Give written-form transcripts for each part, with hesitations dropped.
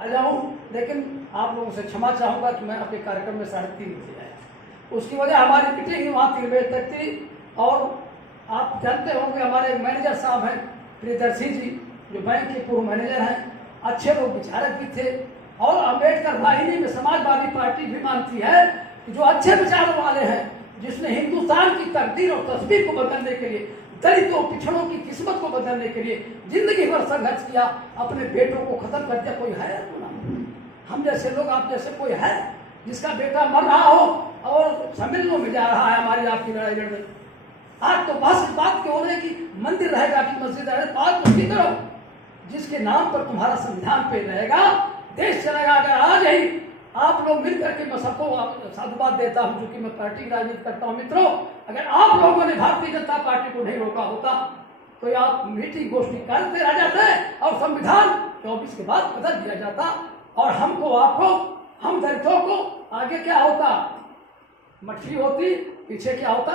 आ जाऊँ, लेकिन आप लोगों से क्षमा चाहूँगा कि मैं अपने कार्यक्रम में 3:30 बजे आया। उसकी वजह हमारी मीटिंग वहाँ 3 बजे तक थी। और आप जानते होंगे हमारे मैनेजर साहब हैं प्रियदर्शी जी, जो बैंक के पूर्व मैनेजर हैं, अच्छे लोग, विचारक भी थे। और अम्बेडकर वाहिनी में समाजवादी पार्टी भी मानती है कि जो अच्छे विचारों वाले हैं, जिसने हिंदुस्तान की तकदीर और तस्वीर को बदलने के लिए, दलितों पिछड़ों की किस्मत को बदलने के लिए जिंदगी भर संघर्ष किया, अपने बेटों को खत्म कर दिया, कोई है तो ना? हम जैसे लोग, आप जैसे कोई है जिसका बेटा मर रहा हो और सम्मेलनों में जा रहा है हमारी आपकी लड़ाई लड़ने? आज तो बस इस बात की हो रही कि मंदिर रहेगा कि मस्जिद रहेगा, बात तो ठीक करो। जिसके नाम पर तुम्हारा संविधान पे रहेगा, देश चलेगा। अगर आज ही आप लोग मिलकर के, मैं सबको साधुवाद देता हूं, क्योंकि मैं पार्टी की राजनीति करता हूं मित्रों, अगर आप लोगों ने भारतीय जनता पार्टी को नहीं रोका होता तो आप मीटिंग गोष्ठी करते रह जाते और संविधान 24 के बाद बदल दिया जाता। और हमको, आपको, हम दलितों को आगे क्या होता? मछली होती, पीछे क्या होता?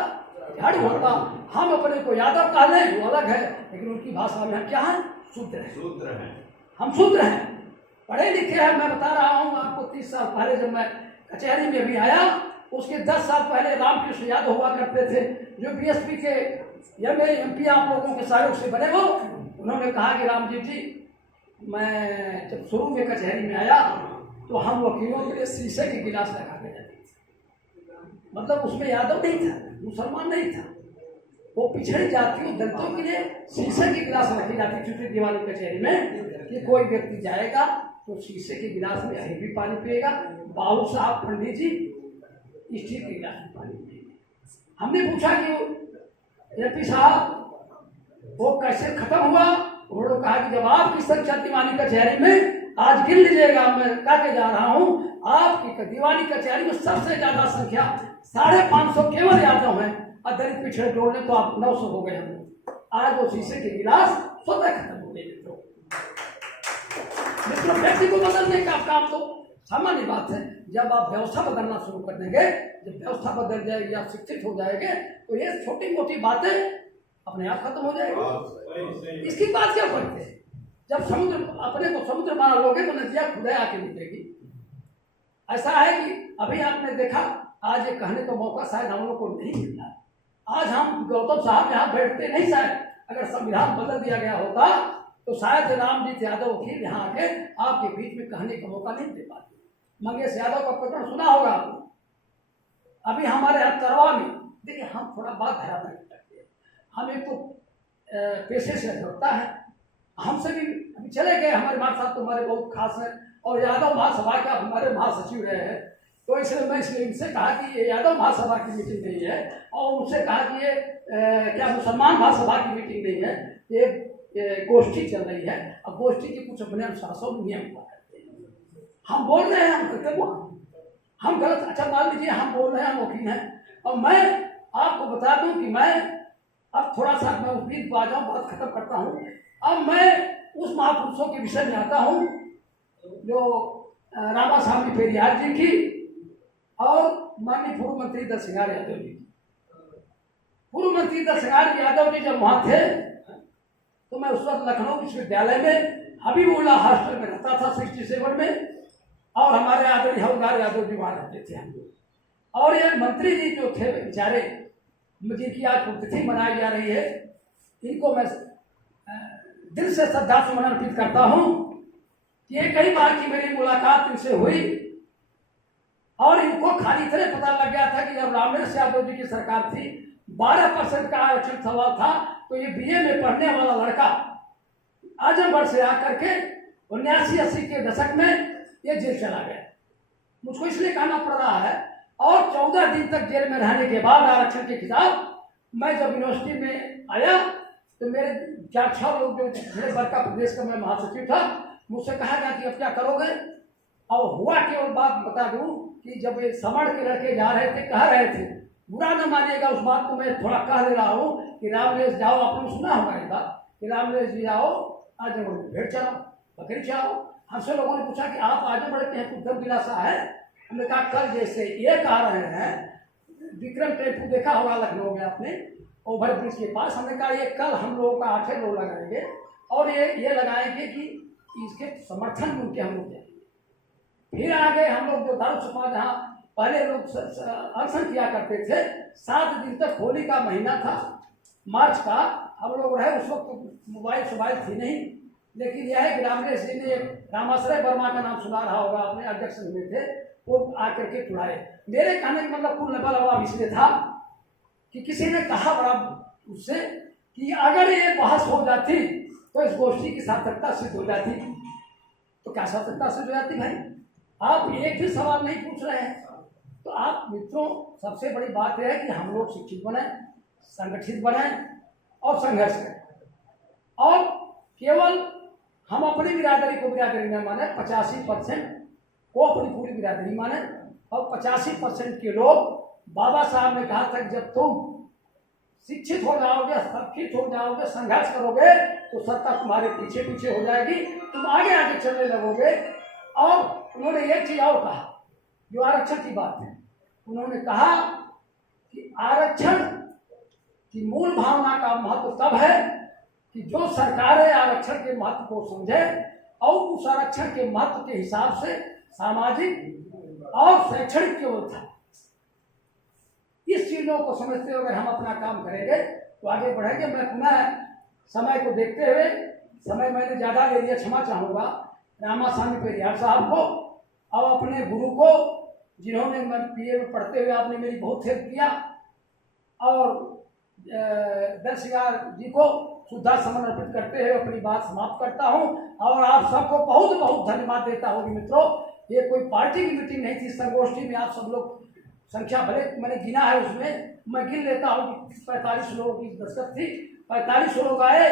झाड़ू होता। हम अपने को यादव कह लें वो अलग है, लेकिन उनकी भाषा में हम क्या है? शूद्र हैं। हम शूद्र हैं, पढ़े लिखे हैं। मैं बता रहा हूँ आपको, 30 साल पहले जब मैं कचहरी में भी आया, उसके 10 साल पहले रामकृष्ण यादव हुआ करते थे, जो बीएसपी के MP आप लोगों के सहयोग से बने हो। उन्होंने कहा कि रामजी जी, मैं जब शुरू में कचहरी में आया तो हम वकीलों के लिए शीशे के गिलास लगा के जाते थे। मतलब उसमें यादव नहीं था, मुसलमान नहीं था, वो पिछड़ी जातियों दलितों के लिए शीशे की गिलास रखी जाती छोटी दीवानी कचहरी में, कि कोई व्यक्ति जाएगा तो शीशे के गिलास में अभी भी पानी पिएगा, बाबू साहब पंडित जी स्टील के गिलास में पानी पिएंगे। हमने पूछा कि MP साहब वो कैसे खत्म हुआ? उन्होंने कहा कि जब आपकी संख्या दीवानी कचहरी में, आज गिन लीजिएगा, मैं कह के जा रहा हूँ, आपकी दीवानी कचहरी में सबसे ज्यादा संख्या 550 केवल यादव हैं, और दलित पिछड़े जोड़ लें तो आप 900 हो गए हम। आज वो शीशे के गिलास स्वतः खत्म हो गए मित्रों। व्यक्ति को बदलने का काम तो सामान्य बात है। जब आप व्यवस्था बदलना शुरू कर देंगे, जब व्यवस्था बदल जाएगी, आप शिक्षित हो जाएंगे, तो ये छोटी मोटी बातें अपने आप खत्म हो जाएगी। इसकी बात क्या करते हैं? जब समुद्र, अपने को समुद्र बना लोगे तो नदियां खुद आके निकलेगी। ऐसा है कि अभी आपने देखा, आज ये कहने का मौका शायद हम लोग को नहीं मिलता। आज हम गौतम साहब यहाँ बैठते नहीं, शायद अगर संविधान बदल दिया गया होता तो शायद रामजीत यादव वकील यहाँ आके आपके बीच में कहने का मौका नहीं दे पाते। मंगेश यादव का प्रकरण सुना होगा आपने। अभी हमारे यहाँ तरवा में, देखिए हम थोड़ा बात धरा नहीं करते हैं, हम एक तो पेशे से होता है, हमसे भी अभी चले गए, हमारे महाराज साहब तो हमारे बहुत खास हैं, और यादव महासभा का हमारे महासचिव रहे हैं। तो इसलिए मैं इनसे कहा कि ये यादव महासभा की मीटिंग नहीं है, और उनसे कहा कि ये क्या मुसलमान महासभा की मीटिंग नहीं है, ये गोष्ठी चल रही है, और गोष्ठी की कुछ अपने अनुशासन नियम हुआ करते हैं। हम बोल रहे हैं, हम करते हुआ हम गलत, अच्छा मान लीजिए हम बोल रहे हैं, हम वकील हैं, और मैं आपको बता दूं कि मैं अब थोड़ा सा मैं उस बीच आ जाऊँ, बात खत्म करता हूँ। अब मैं उस महापुरुषों के विषय में आता हूँ जो रामा साहब पेरियार जी की और माननीय पूर्व मंत्री दलसिंगार यादव जी। पूर्व मंत्री दलसिंगार यादव जी जब वहाँ थे तो मैं उस वक्त लखनऊ विश्वविद्यालय में हबीबुल्लाह हॉस्टल में रहता था 67 में, और हमारे आदरणीय हवलदार यादव जी वहाँ रहते थे हम लोग। और ये मंत्री जी जो थे बेचारे, जिनकी आज पुण्यतिथि मनाई जा रही है, इनको मैं दिल से श्रद्धा सुमन अर्पित करता हूँ कि एक कई बार की मेरी मुलाकात इनसे हुई, और इनको खाली तरह पता लग गया था कि जब रामनेश यादव जी की सरकार थी, 12% का आरक्षण सवाल था, तो ये BA में पढ़ने वाला लड़का आजमगढ़ से आकर के 79-80 के दशक में ये जेल चला गया। मुझको इसलिए कहना पड़ रहा है, और 14 दिन तक जेल में रहने के बाद आरक्षण के खिलाफ मैं जब यूनिवर्सिटी में आया तो मेरे 4-6 लोग, जो मेरे बड़का प्रदेश का मैं महासचिव था, मुझसे कहा गया कि अब क्या करोगे। और हुआ केवल बात बता दूं कि जब ये समण के लड़के जा रहे थे, कह रहे थे, बुरा न मानिएगा उस बात को, मैं थोड़ा कह दे रहा हूँ कि रामनेश जाओ, आपने सुना होगा ये बात कि रामनेश जी आओ आजमगढ़ में भेड़ चलाओ, बकरी चलाओ। हमसे लोगों ने पूछा कि आप आजमगढ़ के हैं, कुछ दम दिलासा है? हमने कहा कल जैसे ये कह रहे हैं, विक्रम टेम्पू देखा होगा लखनऊ में आपने, ओवर ब्रिज के पास, हमने कहा ये कल हम लोगों का 8 लोग लगाएंगे, और ये लगाएंगे कि इसके समर्थन में उनके हम लोग जाएंगे। फिर आगे हम लोग जो धर्म सभा जहाँ पहले लोग अनशन किया करते थे, 7 दिन तक होली का महीना था, मार्च का, हम लोग रहे उस वक्त मोबाइल थी नहीं, लेकिन यह है कि रामरेश जी ने रामाश्रय वर्मा का नाम सुना रहा होगा, अपने अध्यक्ष में थे, वो आकर के चुड़ाए। मेरे कहने का मतलब कुल लबालब इसलिए था कि किसी ने कहा बड़ा उससे कि अगर ये बहस हो जाती तो इस गोष्ठी की सार्थकता सिद्ध हो जाती। तो क्या सार्थकता सिद्ध हो जाती भाई? आप एक भी सवाल नहीं पूछ रहे हैं। तो आप मित्रों, सबसे बड़ी बात यह है कि हम लोग शिक्षित बने, संगठित बने और संघर्ष करें। और केवल हम अपनी बिरादरी को बिरादरी न माने, 85% को अपनी पूरी बिरादरी माने, और 85% के लोग, बाबा साहब ने कहा था कि जब तुम शिक्षित हो जाओगे, शिक्षित हो जाओगे, संघर्ष करोगे तो सत्ता तुम्हारे पीछे पीछे हो जाएगी, तुम आगे आगे चलने लगोगे। और उन्होंने एक चीज और कहा जो आरक्षण की बात है, उन्होंने कहा कि आरक्षण की मूल भावना का महत्व तब है कि जो सरकारें आरक्षण के महत्व को समझे और उस आरक्षण के महत्व के हिसाब से सामाजिक और शैक्षणिक व्यवस्था, इस चीजों को समझते हुए अगर हम अपना काम करेंगे तो आगे बढ़ेंगे। मैं पुनः समय को देखते हुए, समय मैंने ज़्यादा ले लिया, क्षमा चाहूँगा रामास्वामी पेरियार साहब को और अपने गुरु को, जिन्होंने मैं PA में पढ़ते हुए आपने मेरी बहुत हेल्प किया, और दर्शिकार जी को शुद्धा समन अर्पित करते हुए अपनी बात समाप्त करता हूँ। और आप सबको बहुत बहुत धन्यवाद देता हूँ। मित्रों, ये कोई पार्टी की मीटिंग नहीं थी, संगोष्ठी में आप सब लोग संख्या भले मैंने गिना है, उसमें मैं गिन लेता हूँ कि 45 लोगों की दस्तक थी, 45 लोग आए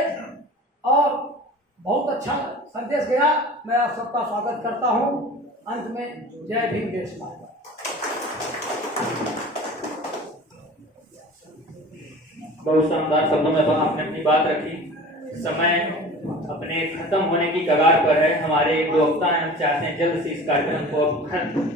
और बहुत अच्छा संदेश गया। मैं आप सबका स्वागत करता हूँ। अंत में जय भीम, देश माता। बहुत शानदार शब्दों में आपने अपनी बात रखी। समय अपने खत्म होने की कगार पर है। हमारे एक वक्ता हैं, हम चाहते हैं जल्द से इस कार्यक्रम को अब खत्म